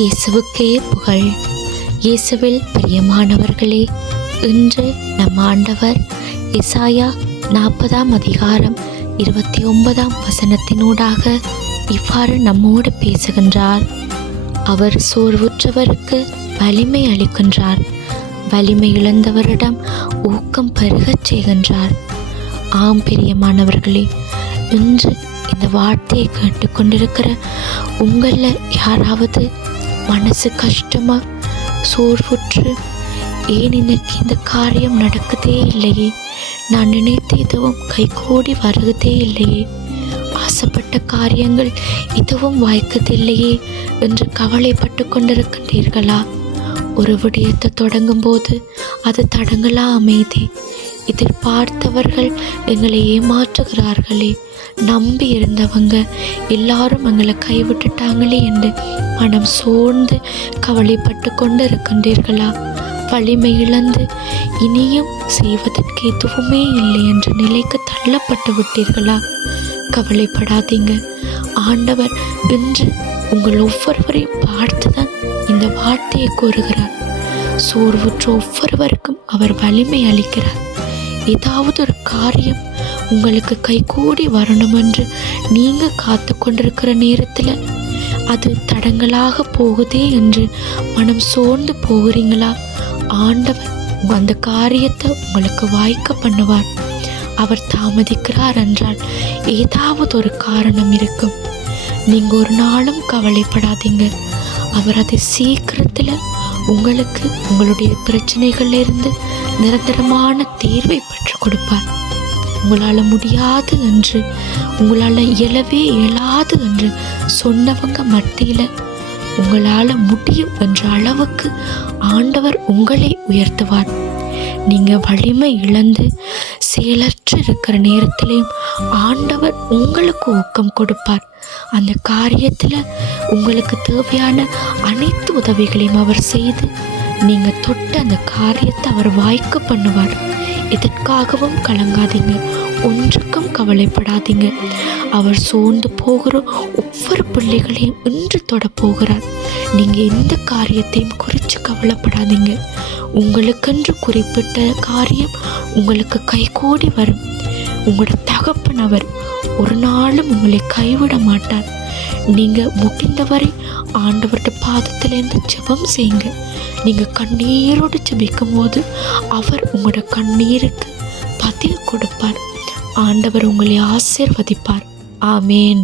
இயேசுவுக்கே புகழ். இயேசுவில் பிரியமானவர்களே, இன்று நம் ஆண்டவர் எசாயா 40 அதிகாரம் 29 இவ்வாறு நம்மோடு பேசுகின்றார். அவர் சோர்வுற்றவருக்கு வலிமை அளிக்கின்றார், வலிமை இழந்தவரிடம் ஊக்கம் பெருகச் செய்கின்றார். ஆம் பிரியமானவர்களே, இன்று இந்த வார்த்தையை கேட்டுக்கொண்டிருக்கிற உங்களில் யாராவது மனசு கஷ்டமா, சோர்வுற்று, ஏன் எனக்கு இந்த காரியம் நடக்குதே இல்லையே, நான் நினைத்த இதுவும் கைகூடி வருவதே இல்லையே, ஆசைப்பட்ட காரியங்கள் இதுவும் வாய்க்கதில்லையே என்று கவலைப்பட்டு கொண்டிருக்கின்றீர்களா? ஒரு விடயத்தை தொடங்கும் போது அது தடங்களா அமைதி. எதிர்பார்த்தவர்கள் எங்களை ஏமாற்றுகிறார்களே, நம்பி இருந்தவங்க எல்லாரும் எங்களை கைவிட்டுட்டாங்களே என்று மனம் சோர்ந்து கவலைப்பட்டு கொண்டு இருக்கின்றீர்களா? வலிமை இழந்து இனியும் செய்வதற்கு எதுவுமே இல்லை என்ற நிலைக்கு தள்ளப்பட்டு விட்டீர்களா? கவலைப்படாதீங்க. ஆண்டவர் இன்று உங்கள் ஒவ்வொருவரையும் பார்த்துதான் இந்த வார்த்தையை கூறுகிறார். சோர்வுற்ற ஒவ்வொருவருக்கும் அவர் வலிமை அளிக்கிறார். ஏதாவது ஒரு காரியம் உங்களுக்கு கைகூடி வரணும் என்று நீங்கள் காத்து கொண்டிருக்கிற நேரத்தில் அது தடங்களாக போகுதே என்று மனம் சோர்ந்து போகிறீங்களா? ஆண்டவர் அந்த காரியத்தை உங்களுக்கு வாய்க்க பண்ணுவார். அவர் தாமதிக்கிறார் என்றால் ஏதாவது ஒரு காரணம் இருக்கும். நீங்கள் ஒரு நாளும் கவலைப்படாதீங்க. அவர் அதை சீக்கிரத்தில் உங்களுக்கு உங்களுடைய பிரச்சனைகளிலிருந்து நிரந்தரமான தீர்வை பெற்றுக் கொடுப்பார். உங்களால் முடியாது என்று, உங்களால் இயலவே இயலாது என்று சொன்னவங்க மத்தியில் உங்களால் முடியும் என்ற அளவுக்கு ஆண்டவர் உங்களை உயர்த்துவார். நீங்கள் வலிமை இழந்து செயலற்று இருக்கிற நேரத்திலையும் ஆண்டவர் உங்களுக்கு ஊக்கம் கொடுப்பார். அந்த காரியத்தில் உங்களுக்கு தேவையான அனைத்து உதவிகளையும் அவர் செய்து நீங்கள் தொட்ட அந்த காரியத்தை அவர் வாய்க்க பண்ணுவார். எதற்காகவும் கலங்காதீங்க, ஒன்றுக்கும் கவலைப்படாதீங்க. அவர் சோர்ந்து போகிற ஒவ்வொரு பிள்ளைகளையும் இன்று தொட போகிறார். நீங்கள் எந்த காரியத்தையும் குறித்து கவலைப்படாதீங்க. உங்களுக்கென்று குறிப்பிட்ட காரியம் உங்களுக்கு கைகூடி வரும். உங்களோட தகப்பன் அவர் ஒரு நாளும் உங்களை கைவிட மாட்டார். நீங்கள் முடிந்தவரை ஆண்டவருடைய பாதத்திலேருந்து ஜெபம் செய்யுங்க. நீங்கள் கண்ணீரோடு ஜெபிக்கும் போது அவர் உங்களோட கண்ணீருக்கு பதில் கொடுப்பார். ஆண்டவர் உங்களை ஆசீர்வதிப்பார். ஆமேன்.